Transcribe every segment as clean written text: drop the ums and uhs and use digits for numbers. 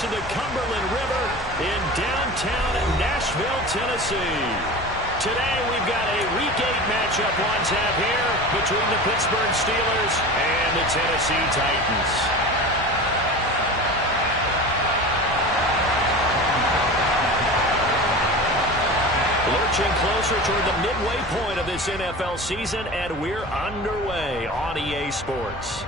banks of the Cumberland River in downtown Nashville, Tennessee. Today we've got a Week 8 matchup on tap here between the Pittsburgh Steelers and the Tennessee Titans. Lurching closer toward the midway point of this NFL season, and we're underway on EA Sports.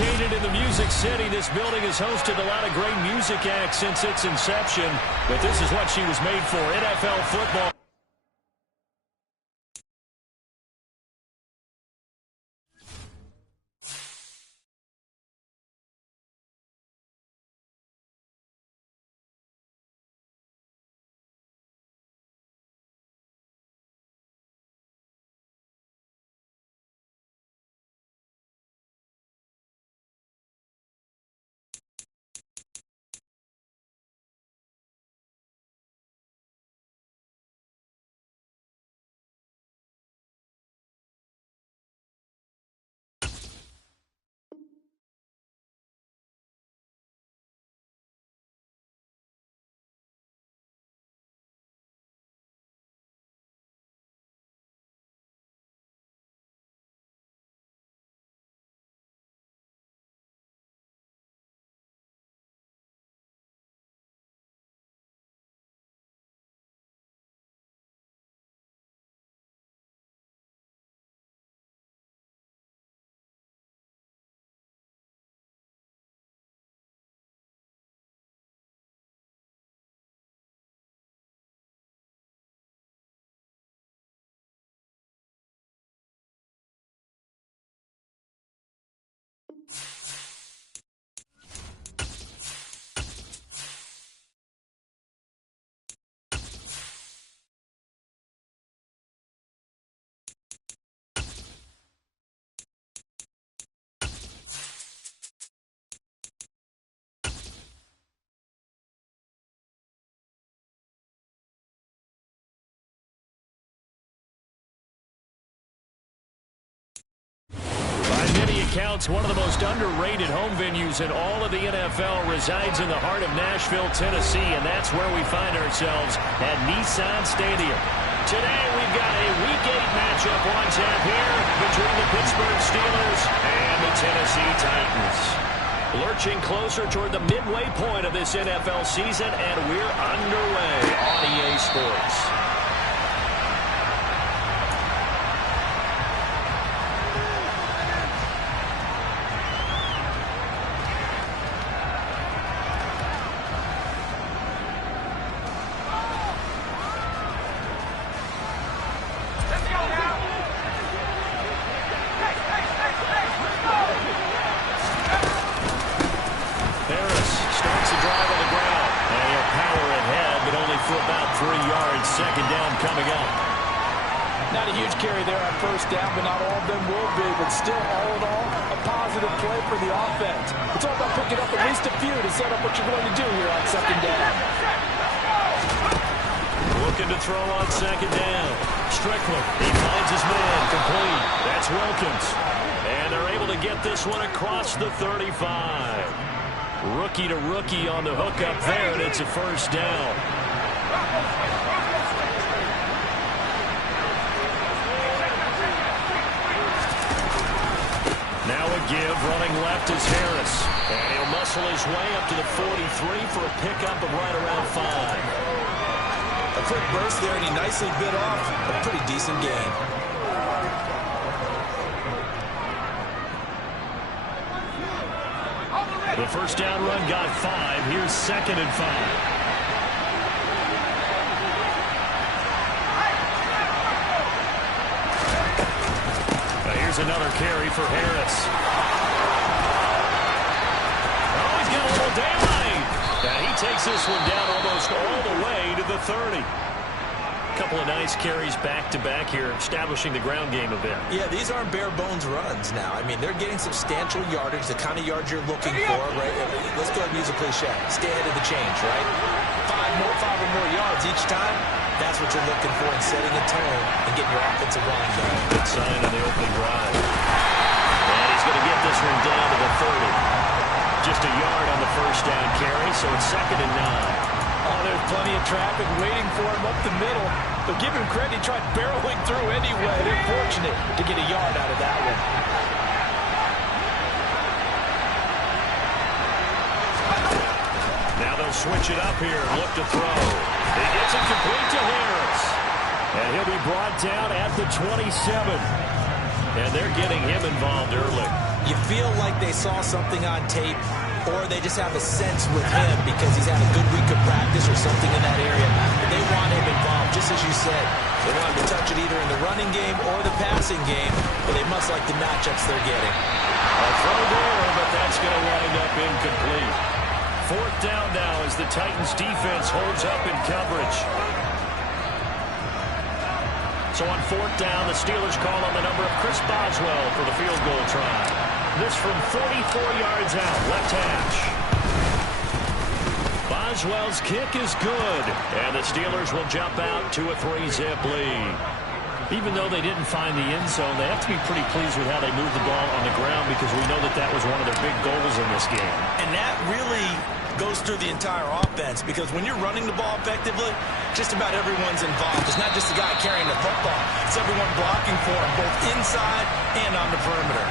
Located in the Music City, this building has hosted a lot of great music acts since its inception, but this is what she was made for, NFL football. Counts one of the most underrated home venues in all of the NFL resides in the heart of Nashville, Tennessee, and that's where we find ourselves at Nissan Stadium. Today we've got a Week 8 matchup on tap here between the Pittsburgh Steelers and the Tennessee Titans. Lurching closer toward the midway point of this NFL season, and we're underway on EA Sports. Second down coming up. Not a huge carry there on first down, but not all of them will be. But still, all in all, a positive play for the offense. It's all about picking up at least a few to set up what you're going to do here on second down. looking to throw on second down. Strickland, he finds his man, complete. That's Wilkins. And they're able to get this one across the 35. Rookie to rookie on the hookup there, and it's a first down. Now a give, running left is Harris. And he'll muscle his way up to the 43 for a pickup of right around 5. A quick burst there, and he nicely bit off a pretty decent gain. The first down run got 5. Here's 2nd and 5. Now here's another carry for Harris. Oh, he's got a little daylight. Now he takes this one down almost all the way to the 30. Couple of nice carries back-to-back here, establishing the ground game a bit. Yeah, these aren't bare-bones runs now. I mean, they're getting substantial yardage, the kind of yards you're looking for, right? Let's go ahead and use a cliche. Stay ahead of the change, right? 5 or more yards each time. That's what you're looking for in setting a tone and getting your offensive line going. Good sign on the opening drive. And he's going to get this one down to the 30. Just a yard on the first down carry, so it's 2nd and 9. Oh, there's plenty of traffic waiting for him up the middle. But give him credit, he tried barreling through anyway. They're fortunate to get a yard out of that one. Now they'll switch it up here. Look to throw. He gets it complete to Harris. And he'll be brought down at the 27. And they're getting him involved early. You feel like they saw something on tape, or they just have a sense with him because he's had a good week of practice or something in that area. They want him involved, just as you said. They want him to touch it either in the running game or the passing game, but they must like the matchups they're getting. A throw there, but that's going to wind up incomplete. 4th down now as the Titans defense holds up in coverage. So on 4th down, the Steelers call on the number of Chris Boswell for the field goal try. This from 44 yards out, left hash. Boswell's kick is good, and the Steelers will jump out to a 3-zip lead. Even though they didn't find the end zone, they have to be pretty pleased with how they moved the ball on the ground because we know that that was one of their big goals in this game. And that really goes through the entire offense because when you're running the ball effectively, just about everyone's involved. It's not just the guy carrying the football. It's everyone blocking for him, both inside and on the perimeter.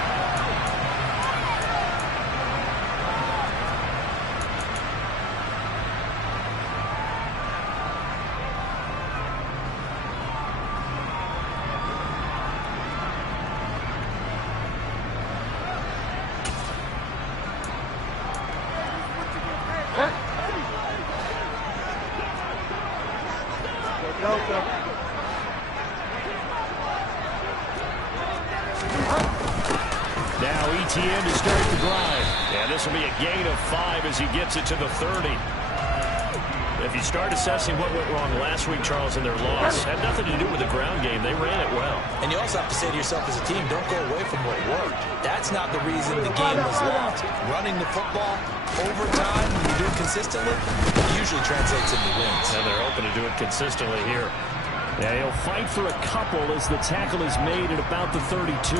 Now ETN to start the drive. And this will be a gain of 5 as he gets it to the 30. If you start assessing what went wrong last week, Charles, in their loss, had nothing to do with the ground game. They ran it well. And you also have to say to yourself as a team, don't go away from what worked. That's not the reason the game was lost. Running the football over time, when you do it consistently, it usually translates into wins. And they're hoping to do it consistently here. Yeah, he'll fight for a couple as the tackle is made at about the 32.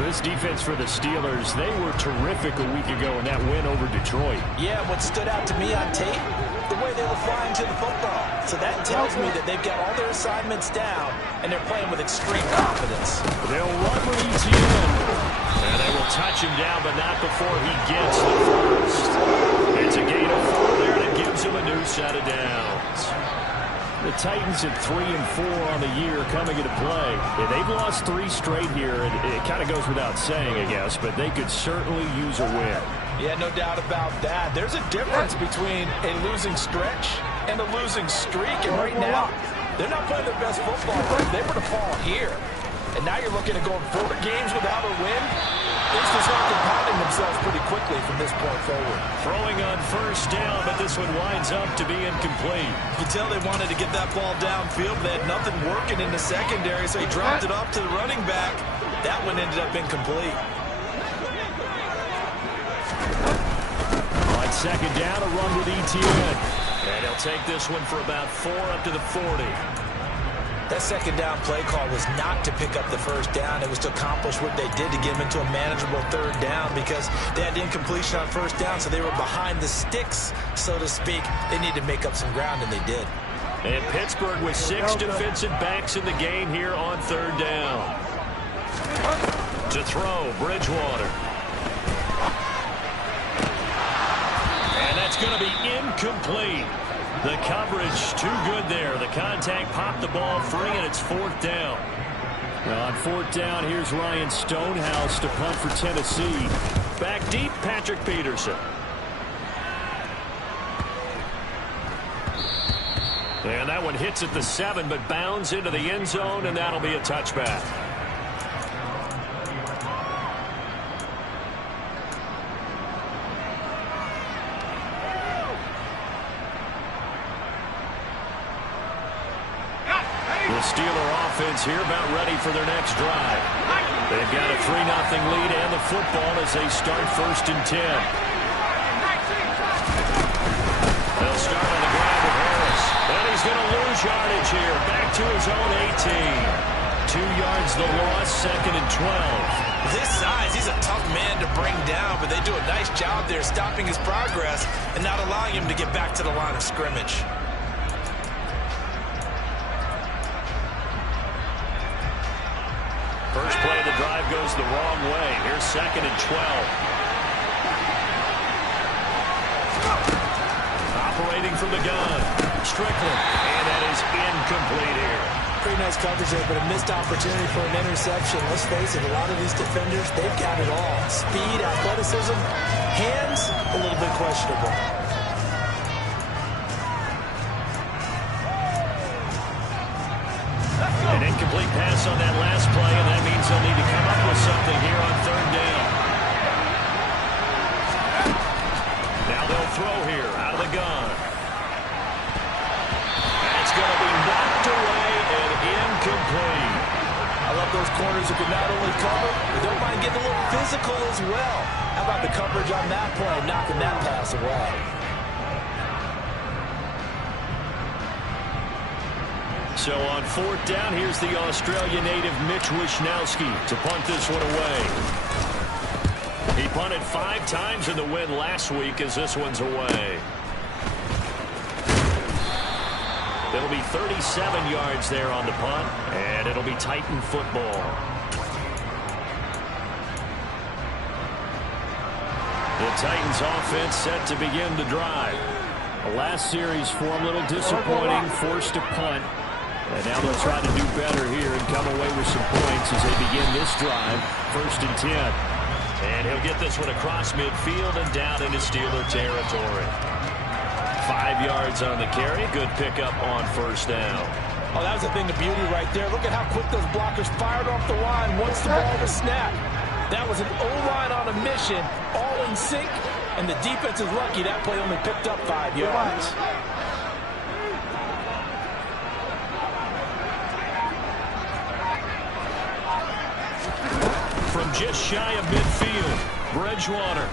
This defense for the Steelers, they were terrific a week ago in that win over Detroit. Yeah, what stood out to me on tape, the way they were flying to the football. So that tells me that they've got all their assignments down, and they're playing with extreme confidence. They'll run with ETN. And they will touch him down, but not before he gets the first. It's a gain of 4 there that gives him a new set of downs. The Titans at 3-4 on the year coming into play. Yeah, they've lost 3 straight here, and it kind of goes without saying, I guess, but they could certainly use a win. Yeah, no doubt about that. There's a difference between a losing stretch and a losing streak, and right now, they're not playing their best football, but if they were to fall here, and now you're looking at going 4 games without a win, things can start compounding themselves pretty quickly from this point forward. Throwing on first down, but this one winds up to be incomplete. You can tell they wanted to get that ball downfield. They had nothing working in the secondary, so he dropped it off to the running back. That one ended up incomplete. On second down, a run with ETN. And he'll take this one for about 4 up to the 40. That second down play call was not to pick up the first down. It was to accomplish what they did to get them into a manageable third down because they had incompletion on first down, so they were behind the sticks, so to speak. They needed to make up some ground, and they did. And Pittsburgh with 6 defensive backs in the game here on third down. To throw, Bridgewater. And that's going to be incomplete. The coverage too good there. The contact popped the ball free, and it's 4th down. Well, on 4th down, here's Ryan Stonehouse to punt for Tennessee. Back deep, Patrick Peterson. And that one hits at the 7, but bounds into the end zone, and that'll be a touchback. Steeler offense here about ready for their next drive. They've got a 3-0 lead and the football as they start 1st and 10. They'll start on the ground with Harris. And he's going to lose yardage here. Back to his own 18. 2 yards the loss, 2nd and 12. This size, he's a tough man to bring down, but they do a nice job there stopping his progress and not allowing him to get back to the line of scrimmage. First play of the drive goes the wrong way. Here's 2nd and 12. Operating from the gun. Strickland. And that is incomplete here. Pretty nice coverage there, but a missed opportunity for an interception. Let's face it, a lot of these defenders, they've got it all. Speed, athleticism, hands, a little bit questionable. An incomplete pass on that last play, and that means they'll need to come up with something here on 3rd down. Now they'll throw here out of the gun. And it's going to be knocked away and incomplete. I love those corners who can not only cover, but don't mind getting a little physical as well. How about the coverage on that play, knocking that pass away? So on 4th down, here's the Australia native Mitch Wishnowsky to punt this one away. He punted 5 times in the win last week as this one's away. It'll be 37 yards there on the punt, and it'll be Titan football. The Titans offense set to begin the drive. The last series for them a little disappointing, forced to punt. And now they'll try to do better here and come away with some points as they begin this drive. 1st and 10. And he'll get this one across midfield and down into Steeler territory. 5 yards on the carry. Good pickup on 1st down. Oh, that was a thing of beauty right there. Look at how quick those blockers fired off the line once the ball was snapped. That was an O-line on a mission, all in sync, and the defense is lucky that play only picked up 5 yards. From just shy of midfield, Bridgewater.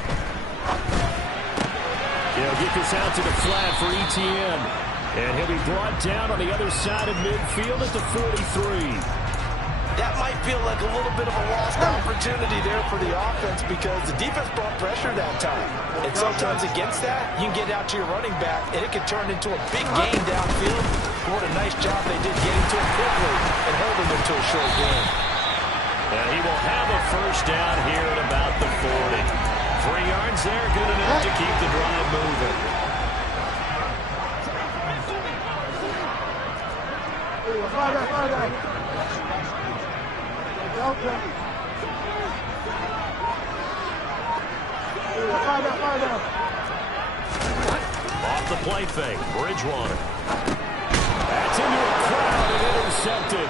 He'll get this out to the flat for Etienne. And he'll be brought down on the other side of midfield at the 43. That might feel like a little bit of a lost opportunity there for the offense because the defense brought pressure that time. And sometimes against that, you can get out to your running back, and it can turn into a big gain downfield. What a nice job they did getting to him quickly and holding him to a short game. And he will have a 1st down here at about the 40. 3 yards there, good enough to keep the drive moving. Off the play fake, Bridgewater. That's into a crowd and intercepted.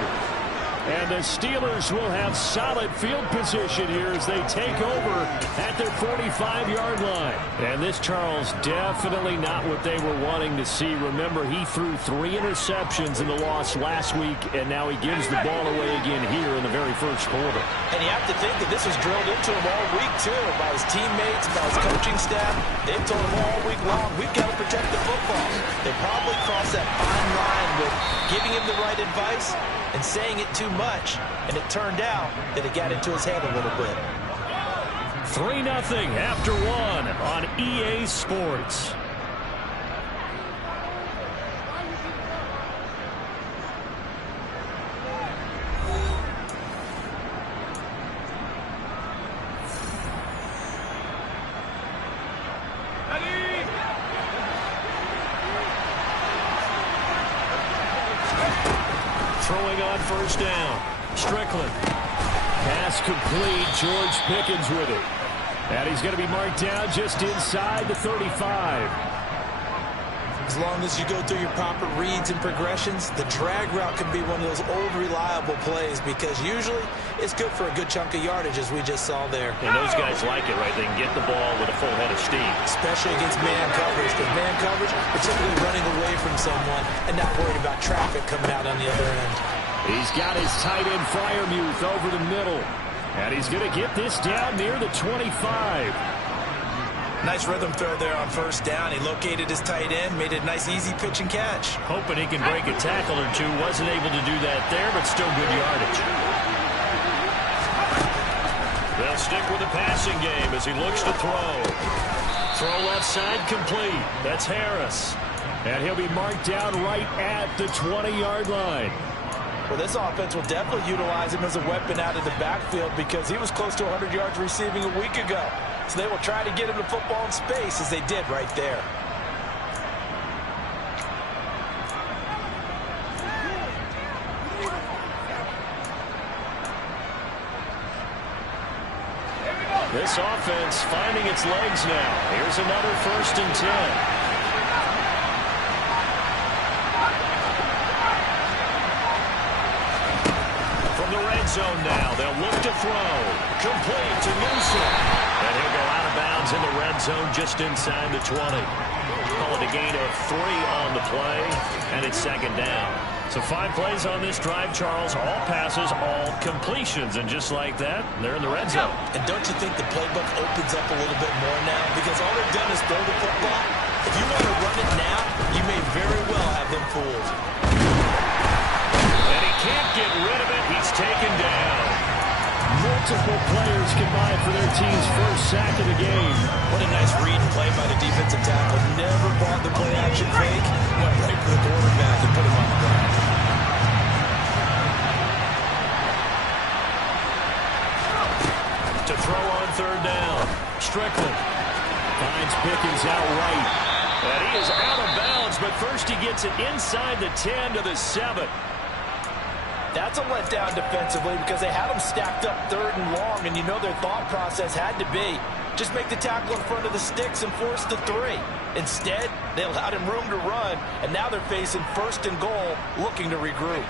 And the Steelers will have solid field position here as they take over at their 45-yard line. And this, Charles, definitely not what they were wanting to see. Remember, he threw 3 interceptions in the loss last week, and now he gives the ball away again here in the very first quarter. And you have to think that this was drilled into him all week, too, by his teammates, by his coaching staff. They've told him all week long, we've got to protect the football. They probably crossed that fine line with giving him the right advice and saying it too much, and it turned out that it got into his head a little bit. 3-0 after 1 on EA Sports. Throwing on first down. Strickland. Pass complete. George Pickens with it. And he's going to be marked down just inside the 35. As long as you go through your proper reads and progressions, the drag route can be one of those old reliable plays because usually it's good for a good chunk of yardage as we just saw there. And those guys like it, right? They can get the ball with a full head of steam. Especially against man coverage, because man coverage, are typically running away from someone and not worried about traffic coming out on the other end. He's got his tight end Freiermuth over the middle. And he's going to get this down near the 25. Nice rhythm throw there on first down. He located his tight end, made it a nice easy pitch and catch. Hoping he can break a tackle or two. Wasn't able to do that there, but still good yardage. They'll stick with the passing game as he looks to throw. Throw left side complete. That's Harris. And he'll be marked down right at the 20-yard line. Well, this offense will definitely utilize him as a weapon out of the backfield because he was close to 100 yards receiving a week ago. So they will try to get him the football in space as they did right there. This offense finding its legs now. Here's another 1st and 10. Zone now. They'll look to throw. Complete to Newsom. And he'll go out of bounds in the red zone just inside the 20. Call it a gain of 3 on the play, and it's 2nd down. So 5 plays on this drive, Charles. All passes, all completions. And just like that, they're in the red zone. And don't you think the playbook opens up a little bit more now? Because all they've done is throw the football. If you want to run it now, you may very well have them fooled. Can't get rid of it. He's taken down. Multiple players combined for their team's first sack of the game. What a nice read and play by the defensive tackle. Never bought the play-action fake. Went right for the quarterback and put him on the ground. To throw on 3rd down. Strickland finds Pickens out right. And he is out of bounds, but first he gets it inside the 10 to the 7. That's a letdown defensively because they had them stacked up 3rd and long, and you know their thought process had to be just make the tackle in front of the sticks and force the 3. Instead, they allowed him room to run, and now they're facing 1st and goal, looking to regroup.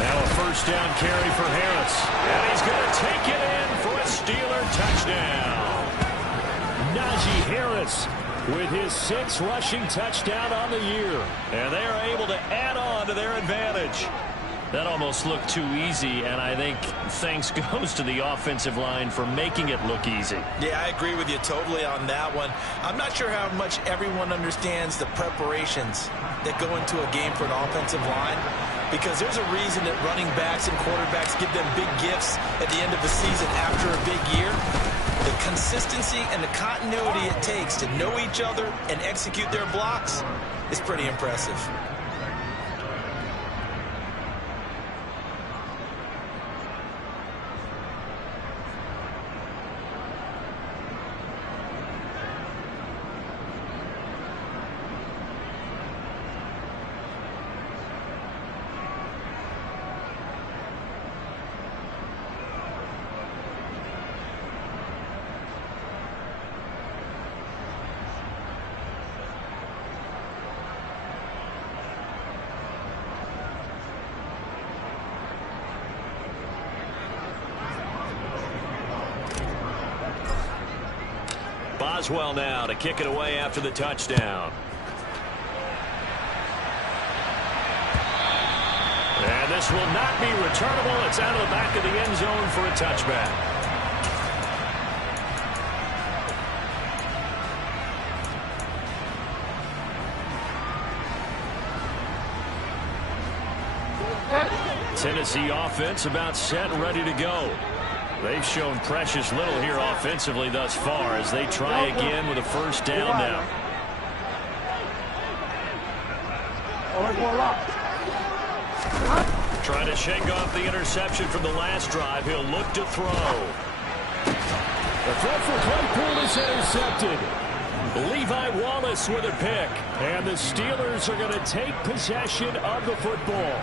Now a 1st down carry for Harris, and he's going to take it in for a Steeler touchdown. Najee Harris with his 6th rushing touchdown on the year. And they are able to add on to their advantage. That almost looked too easy, and I think thanks goes to the offensive line for making it look easy. Yeah, I agree with you totally on that one. I'm not sure how much everyone understands the preparations that go into a game for an offensive line, because there's a reason that running backs and quarterbacks give them big gifts at the end of the season after a big year. The consistency and the continuity it takes to know each other and execute their blocks is pretty impressive. Boswell now to kick it away after the touchdown. And this will not be returnable. It's out of the back of the end zone for a touchback. Tennessee offense about set and ready to go. They've shown precious little here offensively thus far as they try again with a first down now. Trying to shake off the interception from the last drive. He'll look to throw. The throw for Claypool is intercepted. Levi Wallace with a pick. And the Steelers are going to take possession of the football.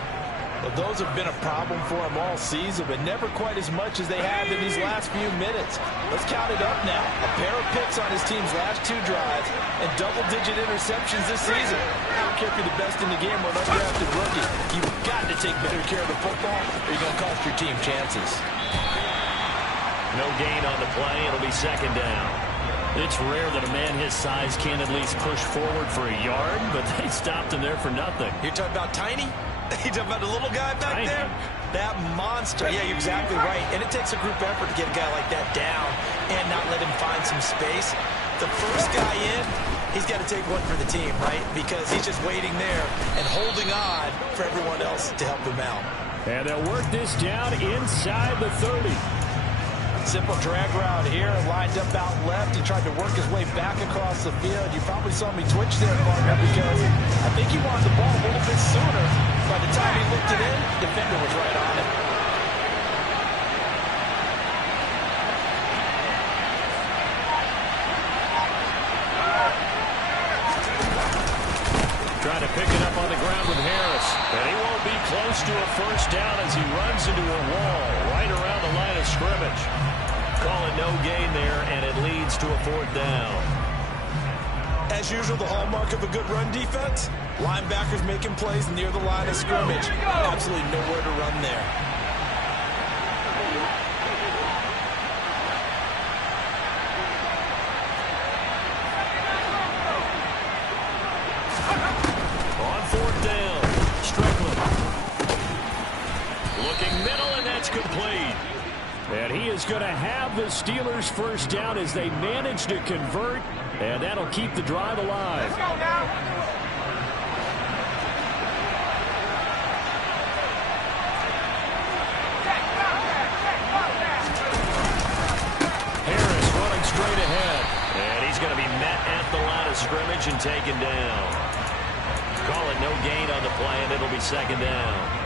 Well, those have been a problem for them all season, but never quite as much as they have in these last few minutes. Let's count it up now. A pair of picks on his team's last 2 drives and double-digit interceptions this season. I don't care if you're the best in the game or an undrafted rookie. You've got to take better care of the football or you're going to cost your team chances. No gain on the play. It'll be second down. It's rare that a man his size can at least push forward for a yard, but they stopped him there for nothing. You're talking about tiny? You talking about the little guy back there? That monster. Yeah, you're exactly right. And it takes a group effort to get a guy like that down and not let him find some space. The first guy in, he's got to take one for the team, right? Because he's just waiting there and holding on for everyone else to help him out. And they'll work this down inside the 30. Simple drag route here, lined up out left. He tried to work his way back across the field. You probably saw me twitch there, partner, because I think he wanted the ball a little bit sooner. By the time he looked it in, the defender was right on it. Trying to pick it up on the ground with Harris. And he won't be close to a first down as he runs into a wall right around the line of scrimmage. Call it no gain there, and it leads to a 4th down. As usual, the hallmark of a good run defense, linebackers making plays near the line of scrimmage. Absolutely nowhere to run there. On 4th down, Strickland. Looking middle, and that's complete. And he is going to have the Steelers first down as they manage to convert, and that'll keep the drive alive. Let's go now. Harris running straight ahead, and he's going to be met at the line of scrimmage and taken down. Call it no gain on the play, and it'll be second down.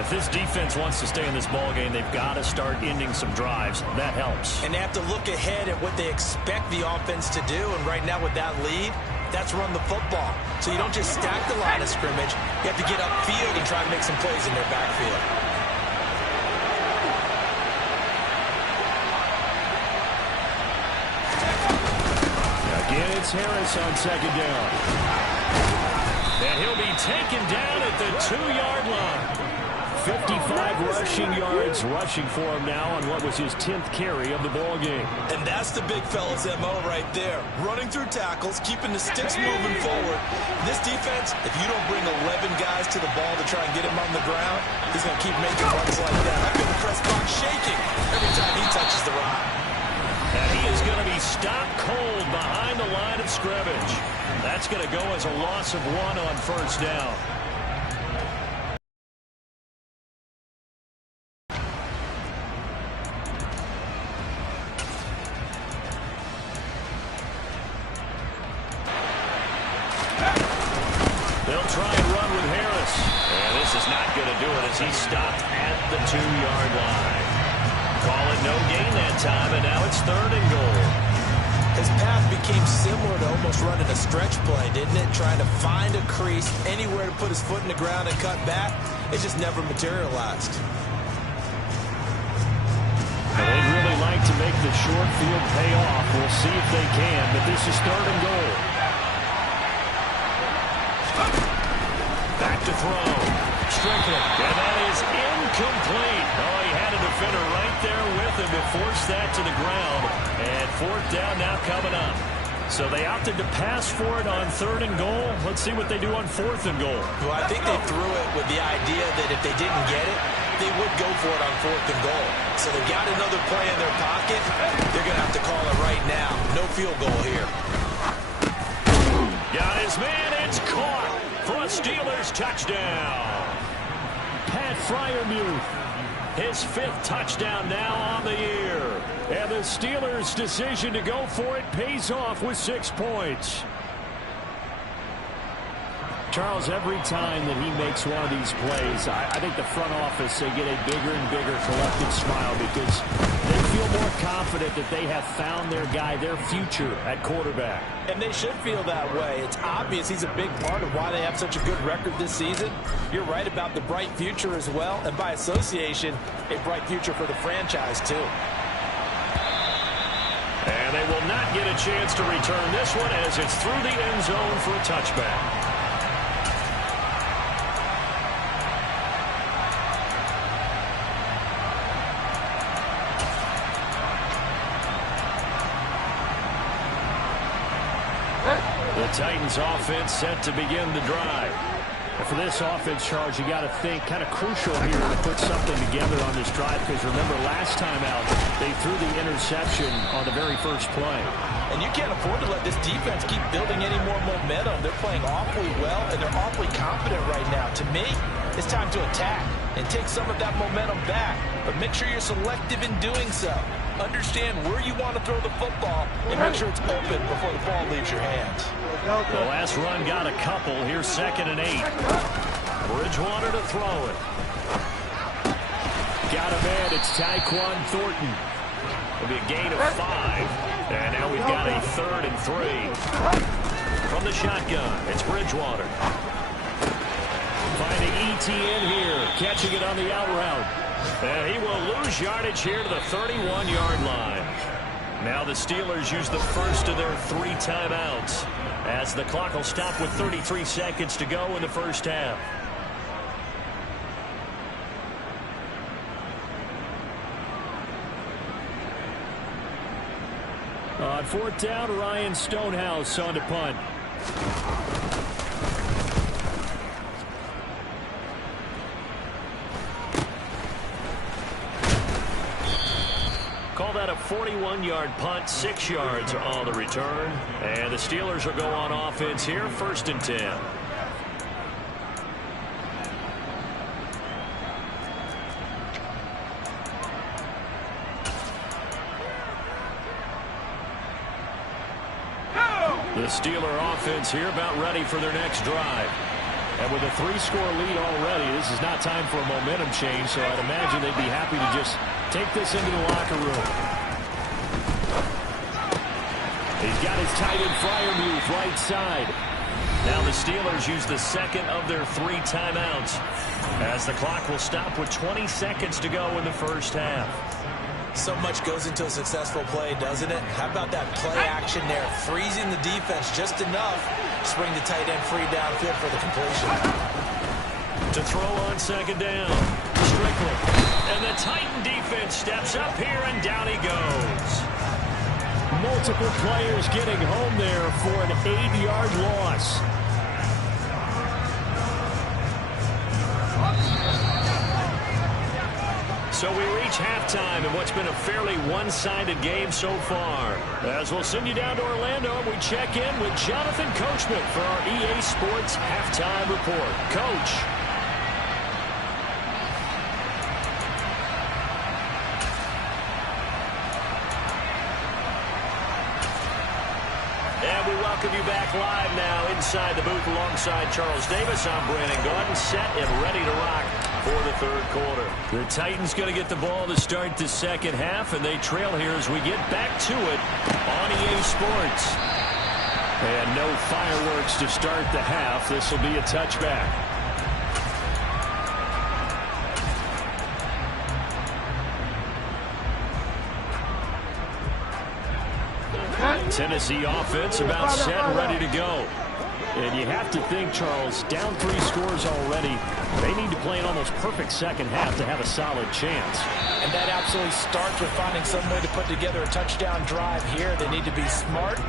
If this defense wants to stay in this ballgame, they've got to start ending some drives. That helps. And they have to look ahead at what they expect the offense to do. And right now with that lead, that's run the football. So you don't just stack the line of scrimmage. You have to get upfield and try to make some plays in their backfield. Again, it's Harris on second down. And he'll be taken down at the 2-yard line. 55 rushing yards rushing for him now on what was his 10th carry of the ball game. And that's the big fella's MO right there. Running through tackles, keeping the sticks moving forward. This defense, if you don't bring 11 guys to the ball to try and get him on the ground, he's going to keep making runs like that. I feel the press box shaking every time he touches the rock. And he is going to be stopped cold behind the line of scrimmage. That's going to go as a loss of 1 on first down. He's stopped at the 2-yard line. Call it no gain that time, and now it's 3rd and goal. His path became similar to almost running a stretch play, didn't it? Trying to find a crease, anywhere to put his foot in the ground and cut back. It just never materialized. Well, they'd really like to make the short field pay off. We'll see if they can, but this is 3rd and goal. Back to throw. Strickland, and that is incomplete. Oh, he had a defender right there with him to force that to the ground. And 4th down now coming up. So they opted to pass for it on 3rd and goal. Let's see what they do on 4th and goal. Well, I think they threw it with the idea that if they didn't get it, they would go for it on 4th and goal. So they got another play in their pocket. They're going to have to call it right now. No field goal here. Got his man. It's caught for a Steelers touchdown. Pat Freiermuth, his 5th touchdown now on the year. And the Steelers' decision to go for it pays off with 6 points. Charles, every time that he makes one of these plays, I think the front office, they get a bigger and bigger collective smile because they feel more confident that they have found their guy, their future at quarterback. And they should feel that way. It's obvious he's a big part of why they have such a good record this season. You're right about the bright future as well, and by association, a bright future for the franchise too. And they will not get a chance to return this one as it's through the end zone for a touchback. The Titans offense set to begin the drive. And for this offense, Charles, you got to think kind of crucial here to put something together on this drive because remember last time out they threw the interception on the very first play. And you can't afford to let this defense keep building any more momentum. They're playing awfully well and they're awfully confident right now. To me, it's time to attack and take some of that momentum back. But make sure you're selective in doing so. Understand where you want to throw the football and make sure it's open before the ball leaves your hands. The last run got a couple. Here's 2nd and 8. Bridgewater to throw it. Got a man. It's Tyquan Thornton. It'll be a gain of 5. And now we've got a 3rd and 3. From the shotgun, it's Bridgewater. Finding ETN here. Catching it on the out route. And he will lose yardage here to the 31-yard line. Now the Steelers use the first of their 3 timeouts as the clock will stop with 33 seconds to go in the first half. On 4th down, Ryan Stonehouse on to punt. Call that a 41-yard punt, 6 yards on the return. And the Steelers will go on offense here, 1st and 10. The Steeler offense here about ready for their next drive. And with a 3-score lead already, this is not time for a momentum change, so I'd imagine they'd be happy to just take this into the locker room. He's got his tight end Freiermuth right side. Now the Steelers use the 2nd of their 3 timeouts as the clock will stop with 20 seconds to go in the first half. So much goes into a successful play, doesn't it? How about that play action there? Freezing the defense just enough to spring the tight end free downfield for the completion. To throw on 2nd down. Strickland. And the Titan defense steps up here, and down he goes. Multiple players getting home there for an 8-yard loss. So we reach halftime in what's been a fairly one-sided game so far. As we'll send you down to Orlando, we check in with Jonathan Coachman for our EA Sports Halftime Report. Coach. And we welcome you back live now inside the booth alongside Charles Davis. I'm Brandon Gaudin, set and ready to rock for the 3rd quarter. The Titans going to get the ball to start the 2nd half, and they trail here as we get back to it on EA Sports. And no fireworks to start the half. This will be a touchback. Tennessee offense about set and ready to go. And you have to think, Charles, down 3 scores already. They need to play an almost perfect 2nd half to have a solid chance. And that absolutely starts with finding some way to put together a touchdown drive here. They need to be smart,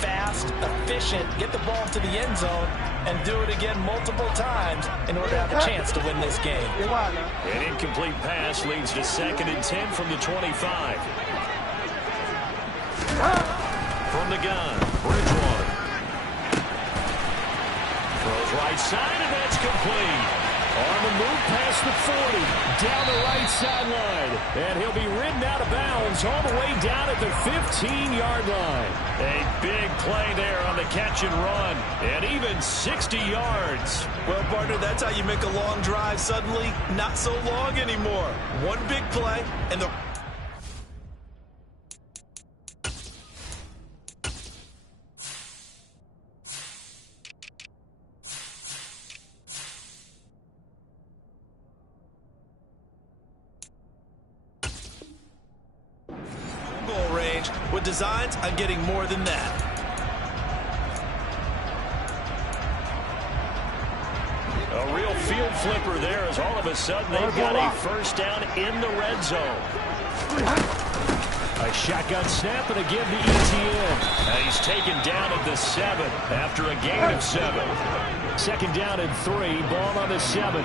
fast, efficient, get the ball to the end zone, and do it again multiple times in order to have a chance to win this game. An incomplete pass leads to 2nd and 10 from the 25. From the gun, Bridgewater. Throws right side, and that's complete. On the move past the 40, down the right sideline. And he'll be ridden out of bounds all the way down at the 15-yard line. A big play there on the catch and run. And even 60 yards. Well, partner, that's how you make a long drive suddenly not so long anymore. One big play, and the... with designs on getting more than that. A real field flipper there as all of a sudden they've got a first down in the red zone. A shotgun snap and a give to ETN. And he's taken down at the 7 after a gain of 7. 2nd down and 3, ball on the 7.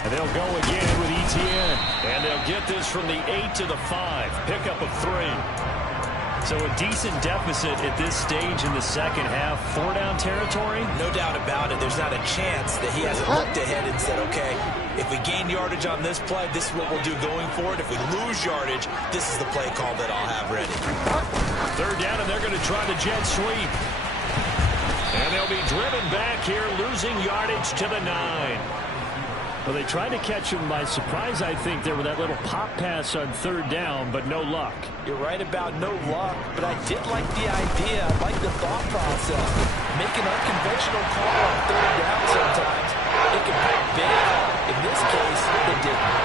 And they'll go again with ETN. And they'll get this from the 8 to the 5. Pickup of 3. So a decent deficit at this stage in the second half. 4-down territory? No doubt about it. There's not a chance that he hasn't looked ahead and said, okay, if we gain yardage on this play, this is what we'll do going forward. If we lose yardage, this is the play call that I'll have ready. 3rd down, and they're going to try the jet sweep. And they'll be driven back here, losing yardage to the 9. Well, they tried to catch him by surprise, I think, there with that little pop pass on 3rd down, but no luck. You're right about no luck, but I did like the idea. I like the thought process. Make an unconventional call on 3rd down sometimes. It can pay big. In this case, it didn't.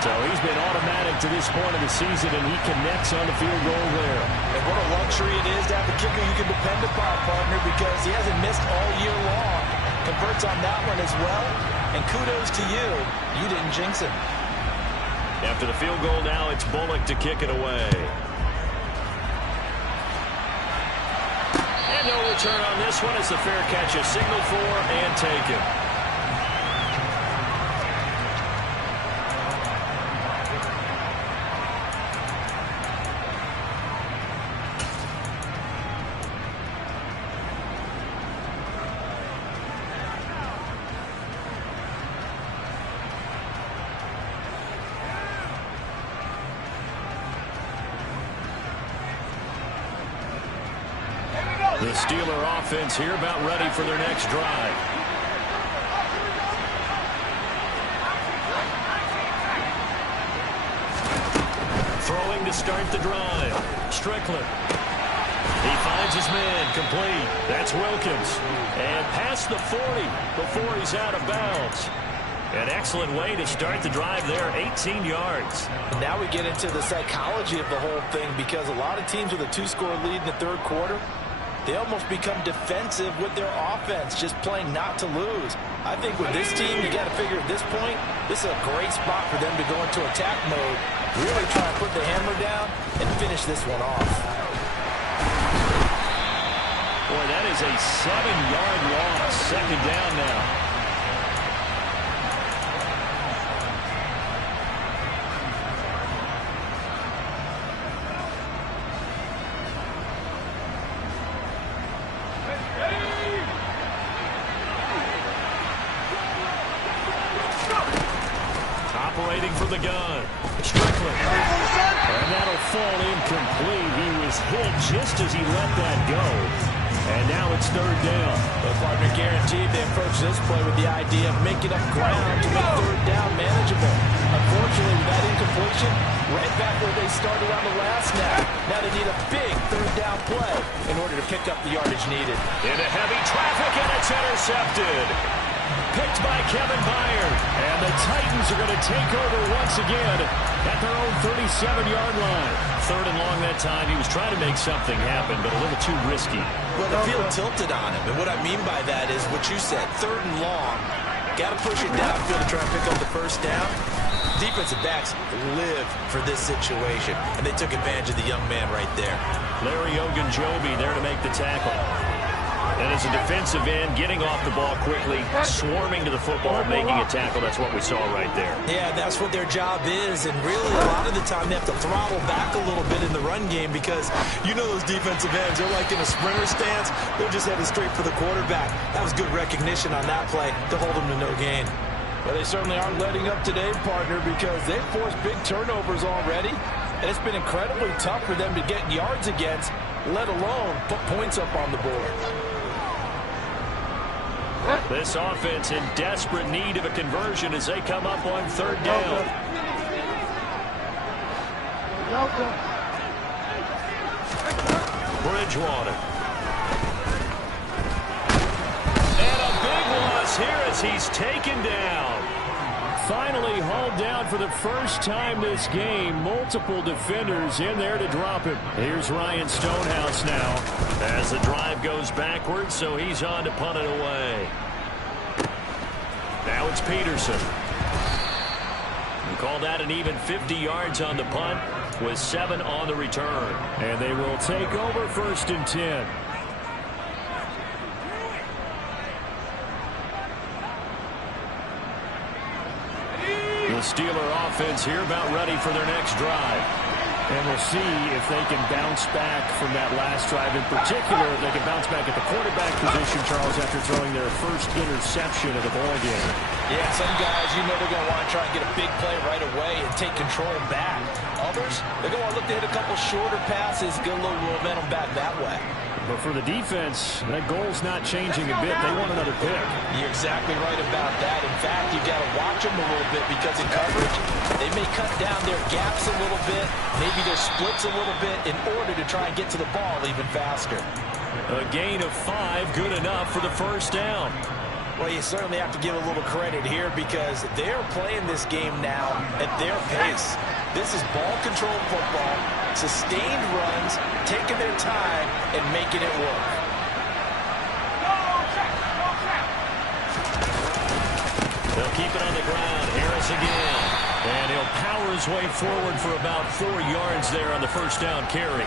So he's been automatic to this point of the season, and he connects on the field goal there. And what a luxury it is to have a kicker you can depend upon, partner, because he hasn't missed all year long. Converts on that one as well. And kudos to you. You didn't jinx it. After the field goal now, it's Bullock to kick it away. And no return on this one. It's a fair catch, a signal for, and taken. The Steeler offense here about ready for their next drive. Throwing to start the drive. Strickland. He finds his man, complete. That's Wilkins. And past the 40 before he's out of bounds. An excellent way to start the drive there, 18 yards. Now we get into the psychology of the whole thing, because a lot of teams with a 2-score lead in the 3rd quarter, they almost become defensive with their offense, just playing not to lose. I think with this team, you got to figure at this point, this is a great spot for them to go into attack mode, really try and put the hammer down and finish this one off. Boy, that is a 7-yard loss. 2nd down now. Operating from the gun. Strickland. And that'll fall incomplete. He was hit just as he let that go. And now it's 3rd down. The partner guaranteed they approach this play with the idea of making up ground to make 3rd down manageable. Unfortunately, with that incompletion, right back where they started on the last snap. Now they need a big 3rd down play in order to pick up the yardage needed. Into heavy traffic, and it's intercepted. Picked by Kevin Byard. And the Titans are going to take over once again at their own 37-yard line. 3rd and long that time. He was trying to make something happen, but a little too risky. Well, the field tilted on him. And what I mean by that is what you said. 3rd and long. Got to push it downfield to try and pick up the first down. Defensive backs live for this situation, and they took advantage of the young man right there. Larry Ogunjobi there to make the tackle. And as a defensive end, getting off the ball quickly, swarming to the football, making a tackle. That's what we saw right there. Yeah, that's what their job is. And really, a lot of the time, they have to throttle back a little bit in the run game because you know those defensive ends, they're like in a sprinter stance. They're just headed straight for the quarterback. That was good recognition on that play to hold them to no gain. Well, they certainly aren't letting up today, partner, because they've forced big turnovers already. And it's been incredibly tough for them to get yards against, let alone put points up on the board. This offense in desperate need of a conversion as they come up on 3rd down. Bridgewater. And a big loss here as he's taken down. Finally hauled down for the first time this game. Multiple defenders in there to drop him. Here's Ryan Stonehouse now as the drive goes backwards, so he's on to punt it away. Now it's Peterson. We call that an even 50 yards on the punt with 7 on the return. And they will take over 1st and 10. The Steeler offense here about ready for their next drive. And we'll see if they can bounce back from that last drive. In particular, if they can bounce back at the quarterback position, Charles, after throwing their first interception of the ball game. Yeah, some guys, you know they're going to want to try and get a big play right away and take control back. Others, they're going to look to hit a couple shorter passes, get a little momentum back that way. But for the defense, that goal's not changing a bit. They want another pick. You're exactly right about that. In fact, you've got to watch them a little bit because in coverage, they may cut down their gaps a little bit, maybe their splits a little bit in order to try and get to the ball even faster. A gain of 5, good enough for the first down. Well, you certainly have to give a little credit here because they're playing this game now at their pace. This is ball control football, sustained runs, taking their time and making it work. They'll keep it on the ground. Harris again. And he'll power his way forward for about 4 yards there on the first down carry.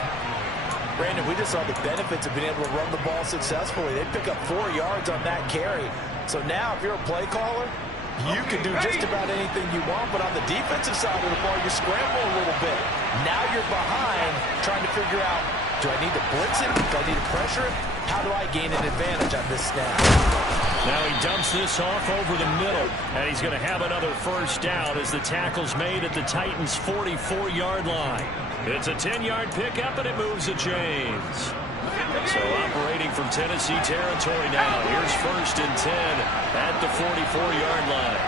Brandon, we just saw the benefits of being able to run the ball successfully. They pick up 4 yards on that carry. So now if you're a play caller, you can do just about anything you want, but on the defensive side of the ball, you scramble a little bit. Now you're behind trying to figure out, do I need to blitz him? Do I need to pressure him? How do I gain an advantage on this snap? Now he dumps this off over the middle, and he's going to have another first down as the tackle's made at the Titans' 44-yard line. It's a 10-yard pickup, and it moves the chains. So operating from Tennessee territory now. Here's 1st and 10 at the 44-yard line.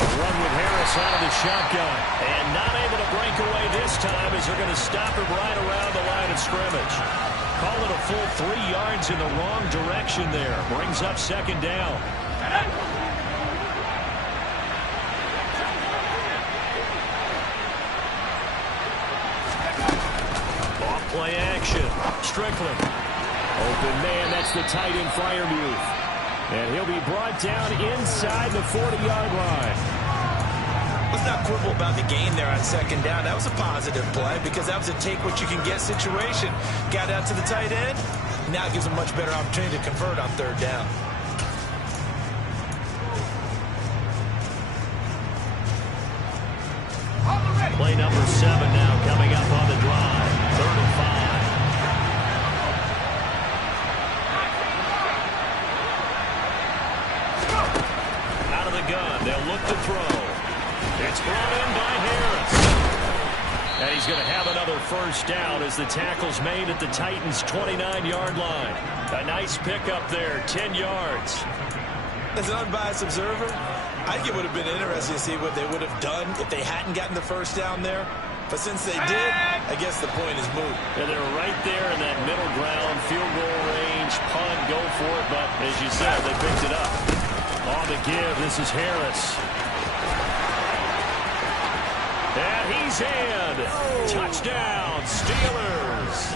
A run with Harris out of the shotgun. And not able to break away this time as they're going to stop him right around the line of scrimmage. Call it a full 3 yards in the wrong direction there. Brings up 2nd down. Play action. Strickland. Open man. That's the tight end Freiermuth. And he'll be brought down inside the 40-yard line. Let's not quibble about the gain there on 2nd down. That was a positive play because that was a take-what-you-can-get situation. Got out to the tight end. Now it gives them a much better opportunity to convert on 3rd down. Play number 7 now coming up on the drive. 3rd and 5. Out of the gun. They'll look to throw. It's brought in by Harris. And he's going to have another first down as the tackle's made at the Titans' 29-yard line. A nice pickup there, 10 yards. As an unbiased observer, I think it would have been interesting to see what they would have done if they hadn't gotten the first down there. But since they did, I guess the point is moot. And they're right there in that middle ground, field goal range, punt, go for it. But as you said, they picked it up. On the give, this is Harris. And he's in. Touchdown, Steelers.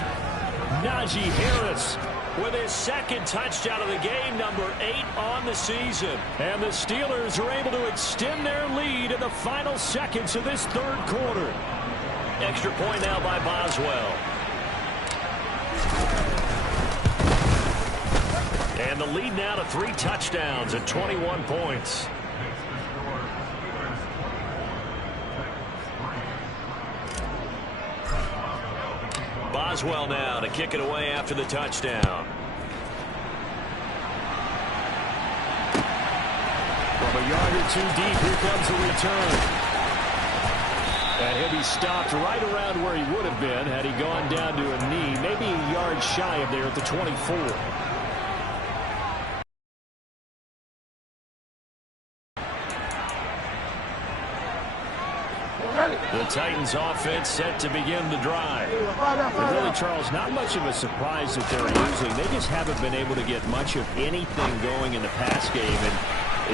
Najee Harris with his second touchdown of the game, number 8 on the season. And the Steelers are able to extend their lead in the final seconds of this third quarter. Extra point now by Boswell. And the lead now to 3 touchdowns at 21 points. Boswell now to kick it away after the touchdown. From a yard or 2 deep, here comes the return. And he'll be stopped right around where he would have been had he gone down to a knee, maybe a yard shy of there at the 24. The Titans offense set to begin the drive. But really, Charles, not much of a surprise that they're losing. They just haven't been able to get much of anything going in the pass game. And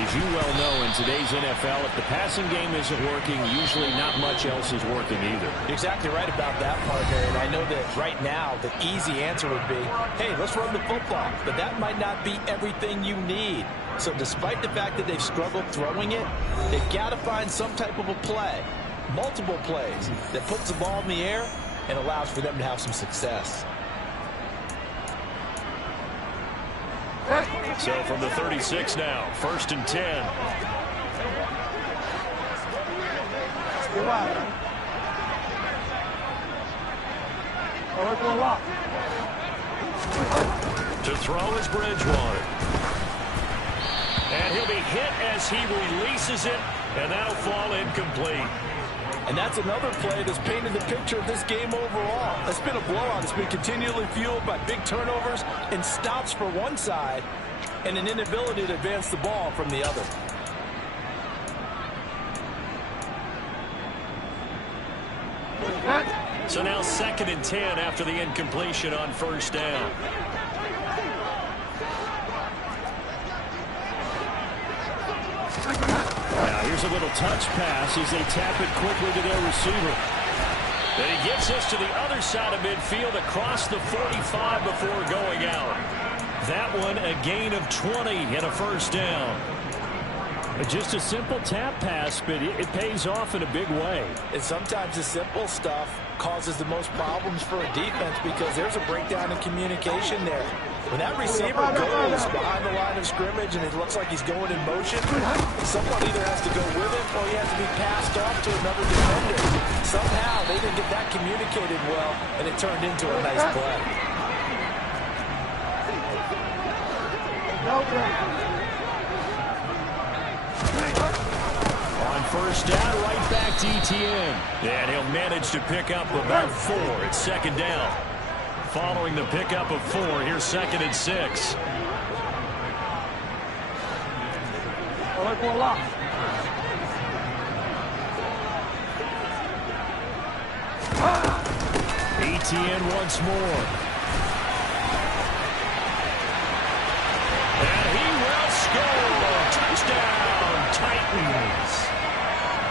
as you well know, in today's NFL, if the passing game isn't working, usually not much else is working either. Exactly right about that, partner. And I know that right now the easy answer would be, hey, let's run the football. But that might not be everything you need. So despite the fact that they've struggled throwing it, they've got to find some type of a play, multiple plays, that puts the ball in the air and allows for them to have some success. So from the 36 now, 1st and 10. To throw is Bridgewater. And he'll be hit as he releases it, and that'll fall incomplete. And that's another play that's painted the picture of this game overall. It's been a blowout. It's been continually fueled by big turnovers and stops for one side and an inability to advance the ball from the other. So now 2nd and 10 after the incompletion on 1st down. Now here's a little touch pass as they tap it quickly to their receiver. Then he gets us to the other side of midfield across the 45 before going out. That one a gain of 20 and a 1st down. Just a simple tap pass, but it pays off in a big way. And sometimes the simple stuff causes the most problems for a defense because there's a breakdown in communication there. When that receiver goes behind the line of scrimmage and it looks like he's going in motion, someone either has to go with him or he has to be passed off to another defender. Somehow they didn't get that communicated well, and it turned into a nice play. On 1st down, right back to ETN. And he'll manage to pick up about 4. It's 2nd down. Following the pickup of 4, here's 2nd and 6. ETN once more. And he will score. Touchdown, Titans.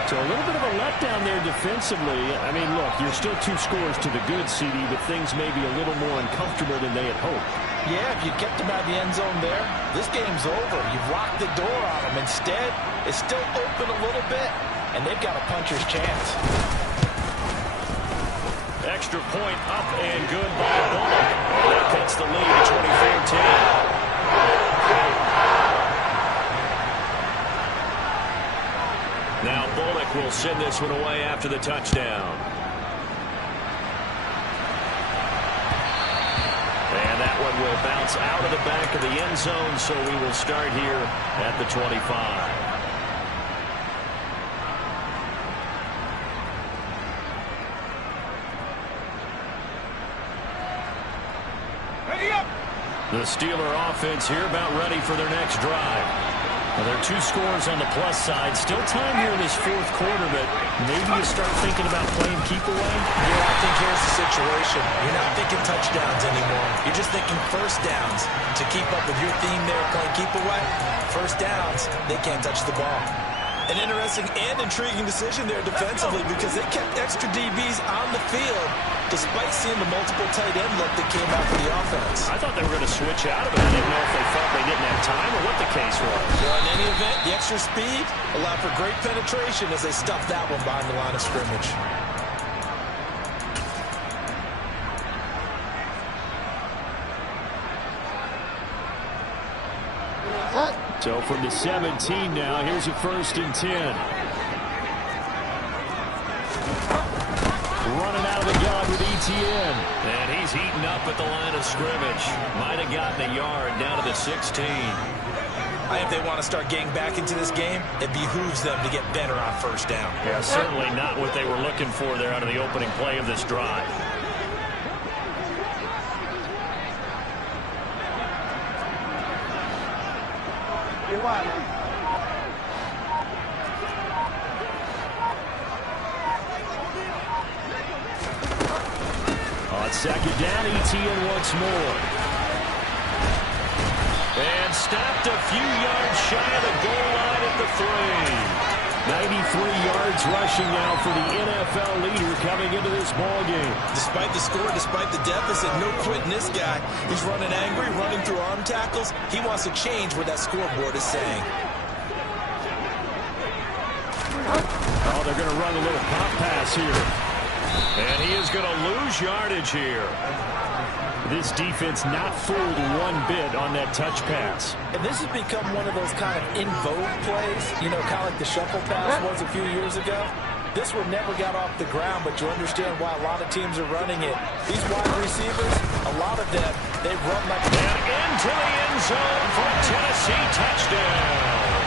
So a little bit of a letdown there defensively. I mean, look, you're still 2 scores to the good, CD, but things may be a little more uncomfortable than they had hoped. Yeah, if you kept them out of the end zone there, this game's over. You've locked the door on them. Instead, it's still open a little bit, and they've got a puncher's chance. Extra point up and good by Bullock. That cuts the lead to 24-10. Now Bullock will send this one away after the touchdown. And that one will bounce out of the back of the end zone, so we will start here at the 25. The Steeler offense here about ready for their next drive. Well, there are 2 scores on the plus side. Still time here in this 4th quarter, but maybe you start thinking about playing keep away? Yeah, I think here's the situation. You're not thinking touchdowns anymore. You're just thinking first downs. To keep up with your theme there, playing keep away, first downs, they can't touch the ball. An interesting and intriguing decision there defensively because they kept extra DBs on the field despite seeing the multiple tight end look that came out for the offense. I thought they were going to switch out of it. I didn't know if they thought they didn't have time or what the case was. Well, in any event, the extra speed allowed for great penetration as they stuffed that one behind the line of scrimmage. So from the 17 now, here's a 1st and 10. Running out of the gun with ETN. And he's heating up at the line of scrimmage. Might have gotten a yard down to the 16. I think if they want to start getting back into this game, it behooves them to get better on first down. Yeah, certainly not what they were looking for there out of the opening play of this drive. On 2nd down, ETN once more. And stopped a few yards shy of the goal line at the 3. 93 yards rushing now for the NFL leader coming into this ball game. Despite the score, despite the deficit, no quitting this guy. He's running angry, running through arm tackles. He wants to change what that scoreboard is saying. Oh, they're going to run a little pop pass here. And he is going to lose yardage here. This defense not fooled one bit on that touch pass. And this has become one of those kind of in vogue plays, you know, kind of like the shuffle pass was a few years ago. This one never got off the ground, but you understand why a lot of teams are running it. These wide receivers, a lot of them, they run like... And into the end zone for a Tennessee touchdown.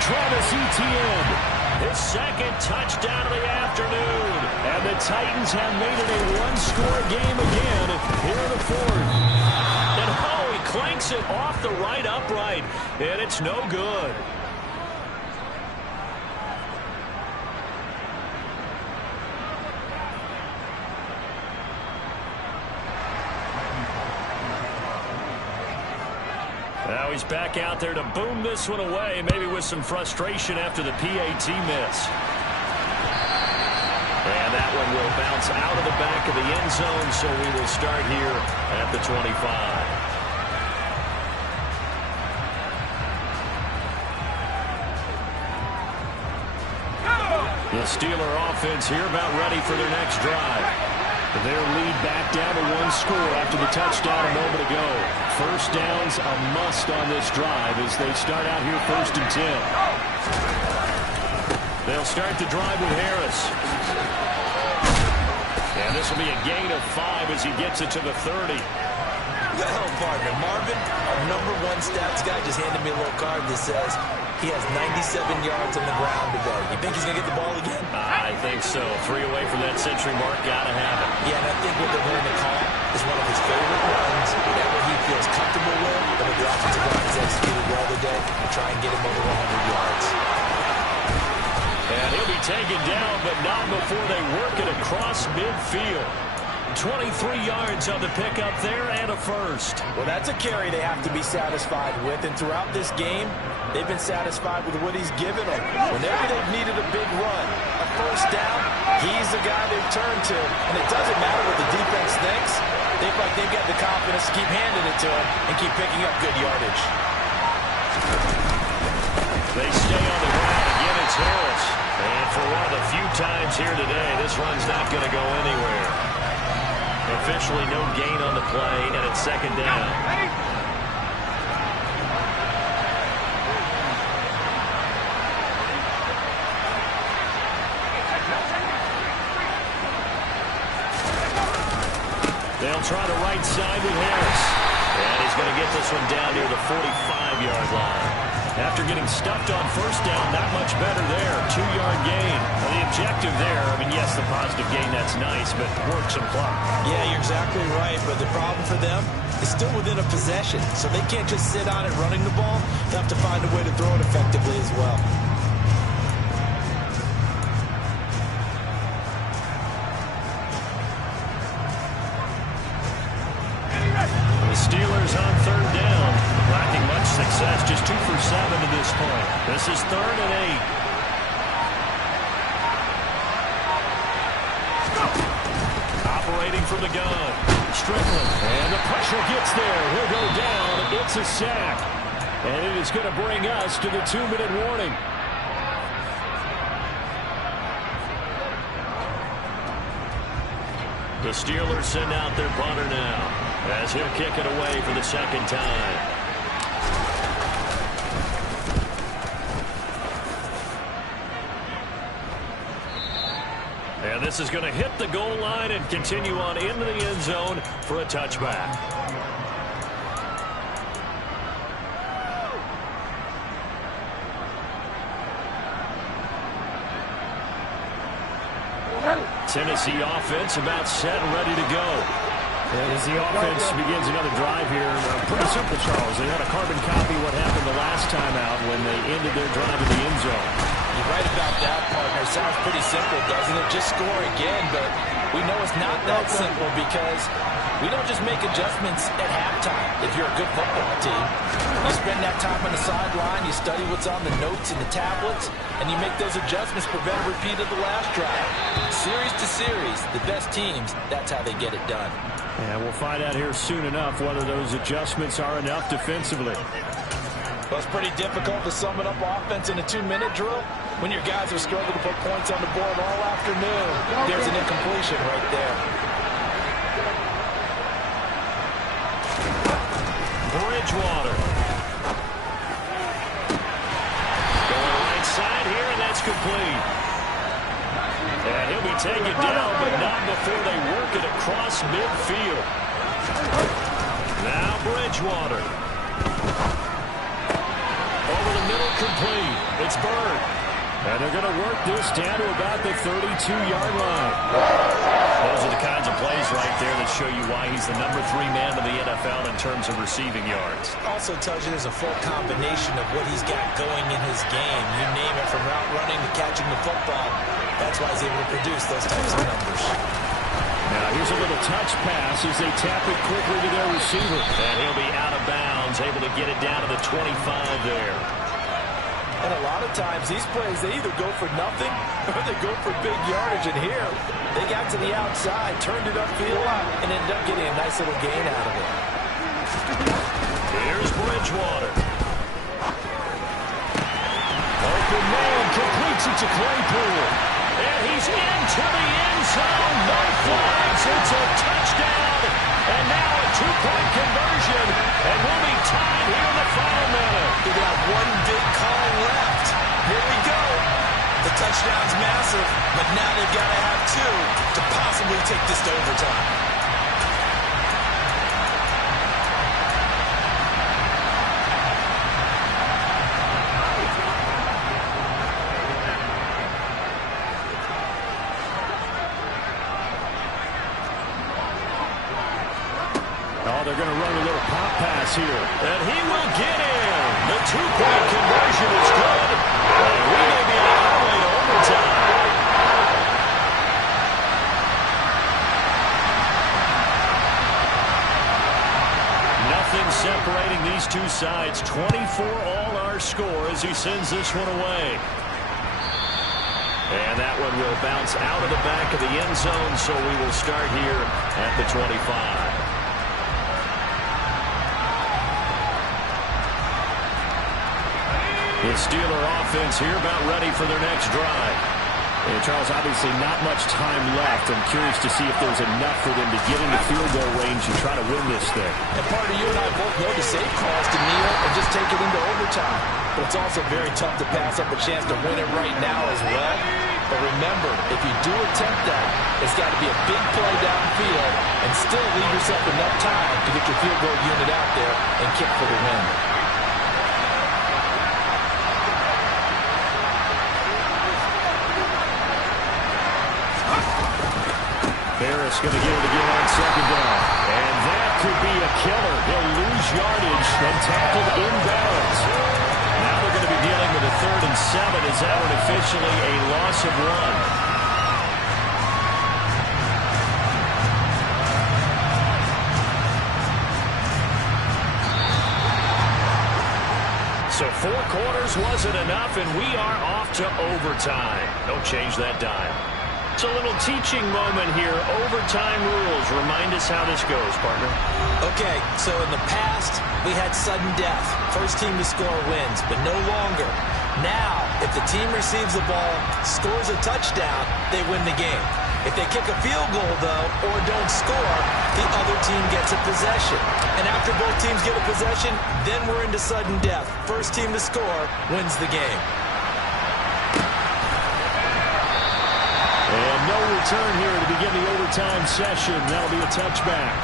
Travis Etienne, his 2nd touchdown of the afternoon. And the Titans have made it a 1-score game again here in the 4th. And oh, he clanks it off the right upright, and it's no good. Now he's back out there to boom this one away, maybe with some frustration after the PAT miss. And that one will bounce out of the back of the end zone, so we will start here at the 25. The Steeler offense here about ready for their next drive. Their lead back down to 1 score after the touchdown a moment ago. First down's a must on this drive as they start out here 1st and 10. They'll start the drive with Harris. And this will be a gain of 5 as he gets it to the 30. Well, partner, Marvin, our #1 stats guy, just handed me a little card that says he has 97 yards on the ground today. You think he's going to get the ball again? I think so. 3 away from that century mark. Got to have it. Yeah, and I think what they're going to call is one of his favorite runs, whatever he feels comfortable with, and what the offensive line has executed well today, to try and get him over 100 yards. And he'll be taken down, but not before they work it across midfield. 23 yards on the pickup there and a first. Well, that's a carry they have to be satisfied with, and throughout this game, they've been satisfied with what he's given them. Whenever they've needed a big run, a first down, he's the guy they've turned to. And it doesn't matter what the defense thinks. They feel like they've got the confidence to keep handing it to him and keep picking up good yardage. They stay on the ground. Again, it's Harris. And for one of the few times here today, this run's not going to go anywhere. Officially no gain on the play, and it's 2nd down. They'll try the right side with Harris. And he's going to get this one down near the 45-yard line. After getting stuffed on first down, not much better there. 2-yard gain. Now, the objective there, I mean, yes, the positive gain, that's nice, but work some clock. Yeah, you're exactly right, but the problem for them is still within a possession, so they can't just sit on it running the ball. They have to find a way to throw it effectively as well. The Steelers on third down. Lacking much success, just 2 for 7 to this point. This is 3rd and 8. Operating from the gun. Strickland. And the pressure gets there. He'll go down. It's a sack. And it is going to bring us to the 2-minute warning. The Steelers send out their punter now, as he'll kick it away for the second time. And this is going to hit the goal line and continue on into the end zone for a touchback. Tennessee offense about set and ready to go. And as the offense begins another drive here, pretty simple, Charles. They had a carbon copy of what happened the last time out when they ended their drive in the end zone. You're right about that, partner. Sounds pretty simple, doesn't it? Just score again, but we know it's not that simple because we don't just make adjustments at halftime if you're a good football team. You spend that time on the sideline, you study what's on the notes and the tablets, and you make those adjustments, prevent a repeat of the last drive. Series to series, the best teams, that's how they get it done. And we'll find out here soon enough whether those adjustments are enough defensively. Well, it's pretty difficult to sum it up offense in a 2-minute drill when your guys are struggling to put points on the board all afternoon. There's an incompletion right there. Bridgewater. Going right side here, and that's complete. And he'll be taken down, but not before they work it across midfield. Now Bridgewater. Over the middle, complete. It's Bird. And they're going to work this down to about the 32-yard line. Those are the kinds of plays right there that show you why he's the number 3 man in the NFL in terms of receiving yards. Also tells you there's a full combination of what he's got going in his game. You name it, from route running to catching the football. That's why he's able to produce those types of numbers. Now here's a little touch pass as they tap it quickly to their receiver. And he'll be out of bounds, able to get it down to the 25 there. And a lot of times, these plays, they either go for nothing or they go for big yardage. And here, they got to the outside, turned it upfield, and ended up getting a nice little gain out of it. Here's Bridgewater. Open man, completes it to Claypool. And he's into the end zone. No flags. It's a touchdown. And now a 2-point conversion. And we'll be tied here in the final minute. We got one big call left. Here we go. The touchdown's massive, but now they've got to have 2 to possibly take this to overtime. They're going to run a little pop pass here. And he will get in. The 2-point conversion is good. And we may be on our way to overtime. Nothing separating these two sides. 24 all our score as he sends this one away. And that one will bounce out of the back of the end zone, so we will start here at the 25. The Steeler offense here about ready for their next drive. And Charles, obviously not much time left. I'm curious to see if there's enough for them to get into field goal range and try to win this thing. And part of you and I both know the safe calls to kneel and just take it into overtime. But it's also very tough to pass up a chance to win it right now as well. But remember, if you do attempt that, it's got to be a big play downfield and still leave yourself enough time to get your field goal unit out there and kick for the win. Harris going to get it again on second down. And that could be a killer. He'll lose yardage, then tackled inbounds. Now they're going to be dealing with a 3rd and 7. Is that one officially a loss of 1? So 4 quarters wasn't enough, and we are off to overtime. Don't change that dial. It's a little teaching moment here. Overtime rules. Remind us how this goes, partner. Okay, so in the past, we had sudden death. First team to score wins, but no longer. Now, if the team receives the ball, scores a touchdown, they win the game. If they kick a field goal, though, or don't score, the other team gets a possession. And after both teams get a possession, then we're into sudden death. First team to score wins the game. And no return here to begin the overtime session. That'll be a touchback.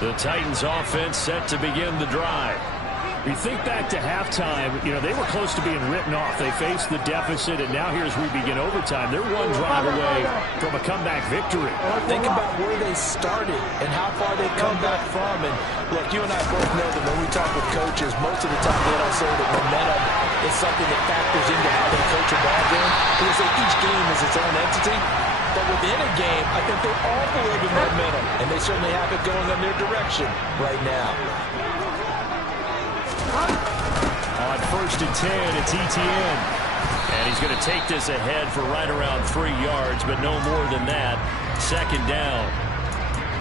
The Titans offense set to begin the drive. We think back to halftime, they were close to being written off. They faced the deficit, and now here as we begin overtime, they're one drive away from a comeback victory. Think about where they started and how far they've come back from. And look, you and I both know that when we talk with coaches, most of the time they don't say that momentum is something that factors into how they coach a ball game. Because each game is its own entity. But within a game, I think they all believe in momentum, and they certainly have it going in their direction right now. On 1st and 10, it's Etienne. And he's going to take this ahead for right around 3 yards, but no more than that. 2nd down.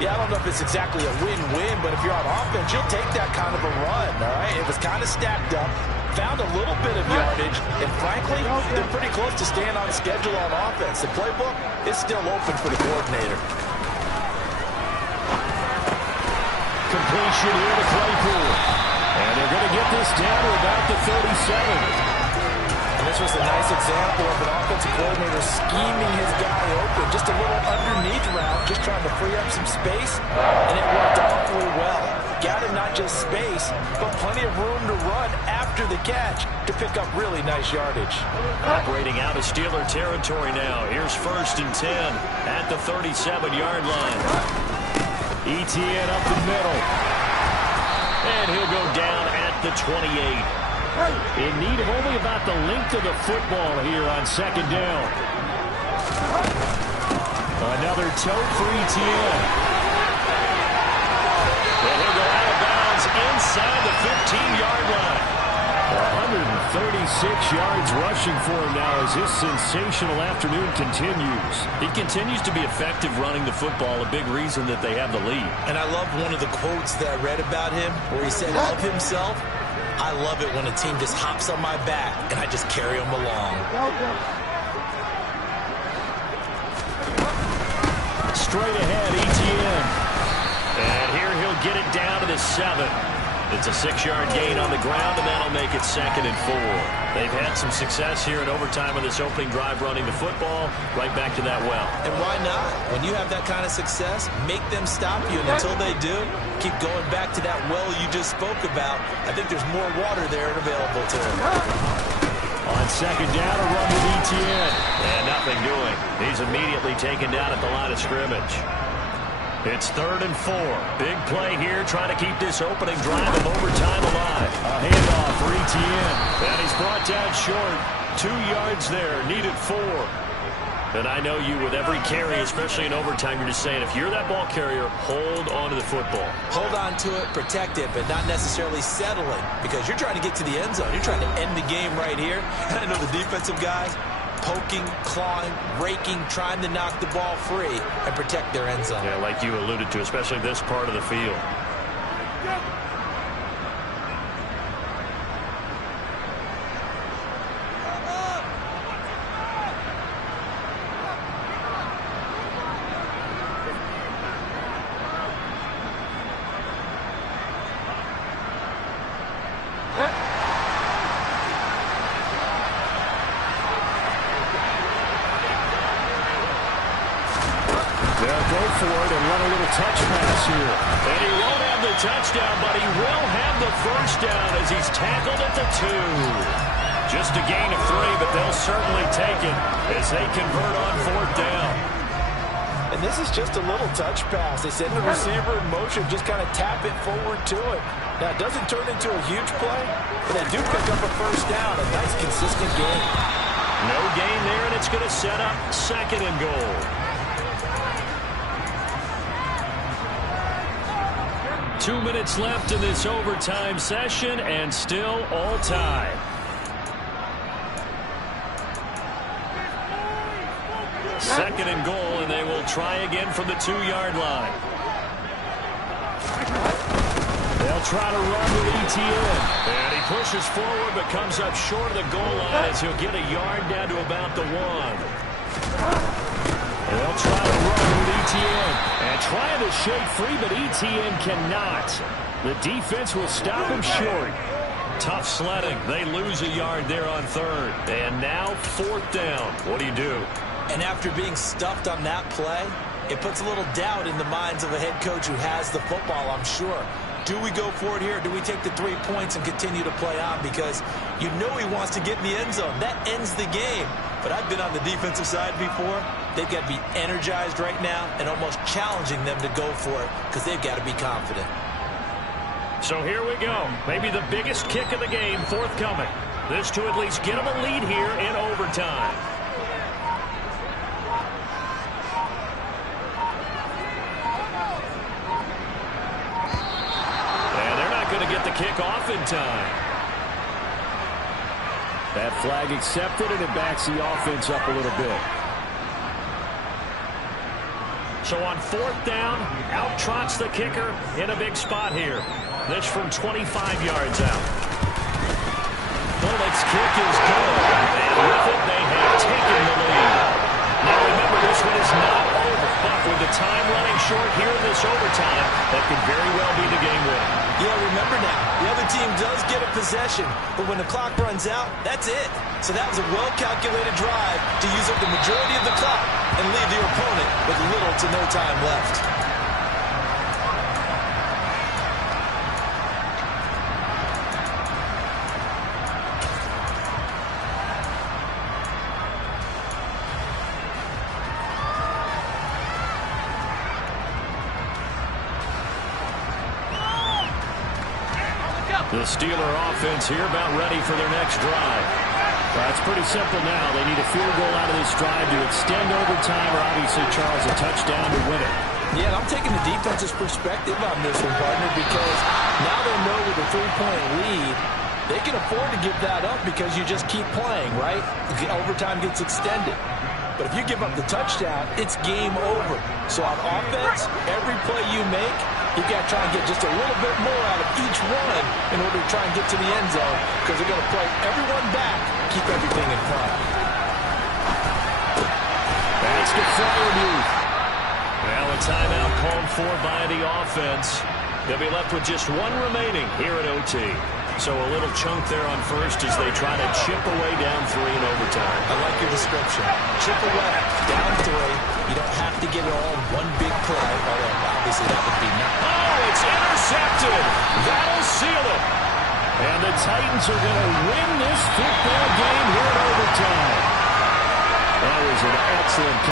Yeah, I don't know if it's exactly a win-win, but if you're on offense, you'll take that kind of a run, all right? It was kind of stacked up, found a little bit of yardage, and frankly, they're pretty close to staying on schedule on offense. The playbook is still open for the coordinator. Completion here to Claypool. And they're going to get this down to about the 37. And this was a nice example of an offensive coordinator scheming his guy open. Just a little underneath route, just trying to free up some space. And it worked awfully well. Got him not just space, but plenty of room to run after the catch to pick up really nice yardage. Operating out of Steeler territory now. Here's 1st and 10 at the 37-yard line. Etienne up the middle. And he'll go down at the 28. In need of only about the length of the football here on 2nd down. Another tote for Etienne. And he'll go out of bounds inside the 15-yard line. 136 yards rushing for him now as his sensational afternoon continues. He continues to be effective running the football, a big reason that they have the lead. And I love one of the quotes that I read about him where he said of himself, "I love it when a team just hops on my back and I just carry them along." Straight ahead, Etienne. And here he'll get it down to the 7. It's a 6-yard gain on the ground, and that'll make it 2nd and 4. They've had some success here in overtime on this opening drive running the football. Right back to that well. And why not? When you have that kind of success, make them stop you. And until they do, keep going back to that well you just spoke about. I think there's more water there available to them. On 2nd down, a run with Etienne. And nothing doing. He's immediately taken down at the line of scrimmage. It's 3rd and 4. Big play here, trying to keep this opening drive of overtime alive. A handoff for Etienne. And he's brought down short. 2 yards there, needed 4. And I know you, with every carry, especially in overtime, you're just saying, if you're that ball carrier, hold on to the football. Hold on to it, protect it, but not necessarily settling, because you're trying to get to the end zone. You're trying to end the game right here. And I know the defensive guys, poking, clawing, raking, trying to knock the ball free and protect their end zone. Yeah, like you alluded to, especially this part of the field. Touch pass here. And he won't have the touchdown, but he will have the first down as he's tackled at the 2. Just a gain of 3, but they'll certainly take it as they convert on 4th down. And this is just a little touch pass. They send the receiver in motion, just kind of tap it forward to it. Now, it doesn't turn into a huge play, but they do pick up a 1st down. A nice, consistent gain. No gain there, and it's going to set up 2nd and goal. Two minutes left in this overtime session, and still all tied. Second and goal, and they will try again from the 2-yard line. They'll try to run with Etienne. And he pushes forward but comes up short of the goal line as he'll get a yard down to about the 1. They'll try to run with Etienne. And trying to shake free, but Etienne cannot. The defense will stop him short. Tough sledding. They lose a yard there on 3rd. And now 4th down. What do you do? And after being stuffed on that play, it puts a little doubt in the minds of a head coach who has the football, I'm sure. Do we go for it here, or do we take the 3 points and continue to play on? Because you know he wants to get in the end zone. That ends the game. But I've been on the defensive side before. They've got to be energized right now and almost challenging them to go for it because they've got to be confident. So here we go. Maybe the biggest kick of the game forthcoming. This to at least get them a lead here in overtime. Going to get the kick off in time. That flag accepted, and it backs the offense up a little bit. So on 4th down, out trots the kicker in a big spot here. This from 25 yards out. Bullock's kick is good, and with it, they have taken the lead. Now remember, this one is not over, but with the time running short here in this overtime, that could very well be the game winner. Yeah, remember now, the other team does get a possession, but when the clock runs out, that's it. So that was a well-calculated drive to use up the majority of the clock and leave the opponent with little to no time left. The Steeler offense here about ready for their next drive. Well, it's pretty simple now. They need a field goal out of this drive to extend overtime, or obviously, Charles, a touchdown to win it. Yeah, I'm taking the defense's perspective on this one, partner, because now they know with a 3-point lead, they can afford to give that up because you just keep playing, right? The overtime gets extended. But if you give up the touchdown, it's game over. So on offense, every play you make, you've got to try and get just a little bit more out of each one in order to try and get to the end zone because they're going to play everyone back, keep everything in front. That's the forward move. Well, a timeout called for by the offense. They'll be left with just 1 remaining here at OT. So a little chunk there on 1st as they try to chip away down 3 in overtime. I like your description. Chip away, down 3. You don't have to get it all in one big play, although obviously that would be nice. Oh, it's intercepted. That'll seal it. And the Titans are going to win this football game here in overtime. That was an excellent